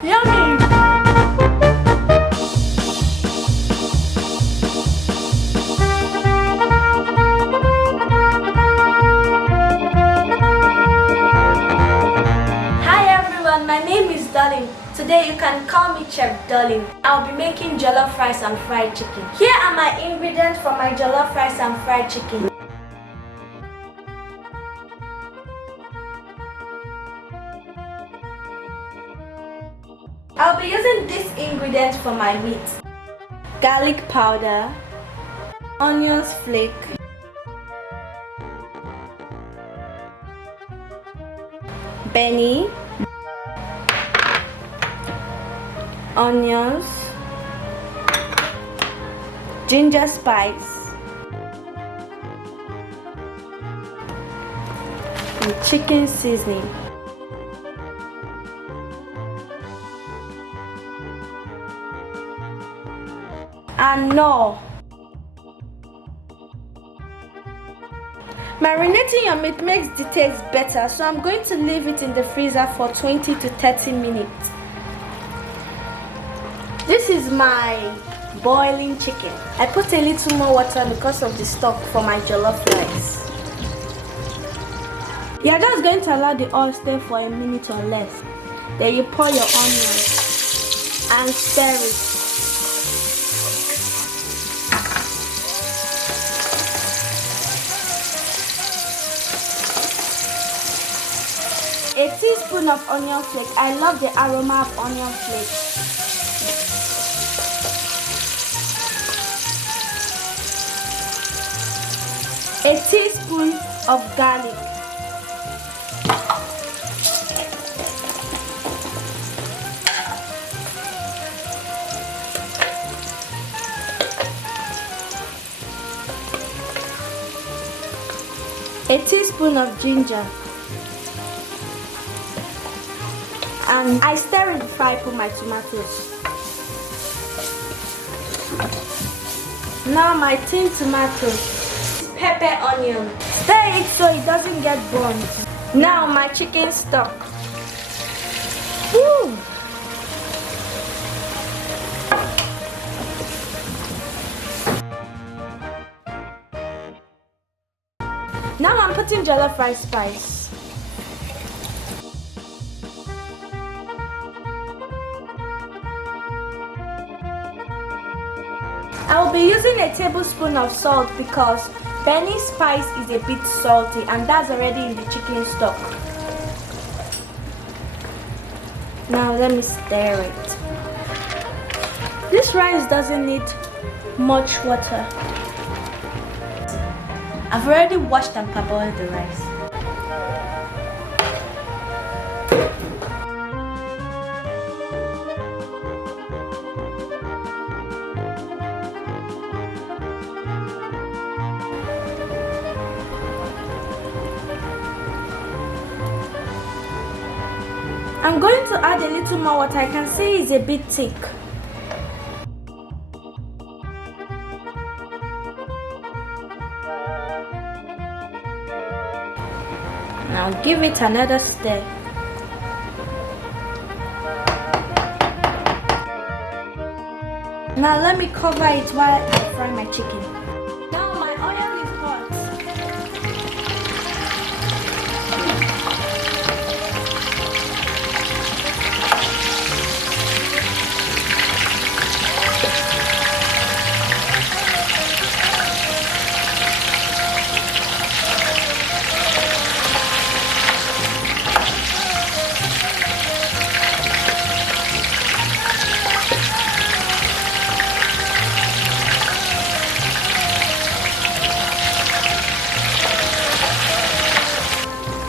Yummy! Hi everyone, my name is Darling. Today you can call me Chef Darling. I'll be making jollof rice and fried chicken. Here are my ingredients for my jollof rice and fried chicken. I'll be using these ingredients for my meat: garlic powder, onions flake, Benny, onions, ginger spice, and chicken seasoning. And no. Marinating your meat makes the taste better, so I'm going to leave it in the freezer for 20 to 30 minutes. This is my boiling chicken. I put a little more water because of the stock for my jollof rice. You're just going to allow the oil stir for a minute or less. Then you pour your onions and stir it. A teaspoon of onion flake. I love the aroma of onion flake. A teaspoon of garlic. A teaspoon of ginger. And I stir it before I put my tomatoes. Now my tin tomatoes, pepper, onion. Stir it so it doesn't get burned. Now my chicken stock. Woo! Now I'm putting jollof rice spice. I will be using a tablespoon of salt because Benny spice is a bit salty and that's already in the chicken stock. Now let me stir it. This rice doesn't need much water. I've already washed and parboiled the rice. I'm going to add a little more water. I can see it's a bit thick. Now give it another stir. Now let me cover it while I fry my chicken. Now my oil is hot.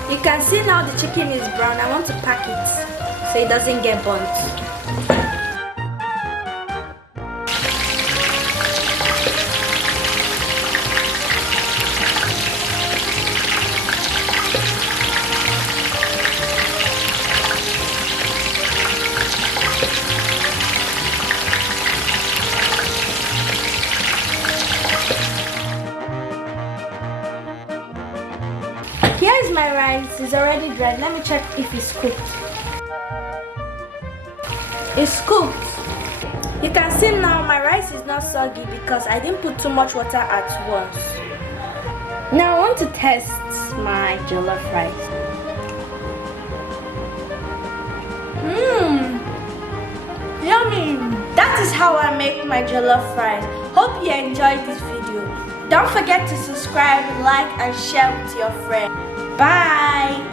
You can see now the chicken is brown. I want to pack it so it doesn't get burnt. Here is my rice. It's already dried. Let me check if it's cooked. It's cooked. You can see now my rice is not soggy because I didn't put too much water at once. Now I want to test my jollof rice. Yummy! That is how I make my jollof rice. Hope you enjoyed this video. Don't forget to subscribe, like and share with your friends. Bye!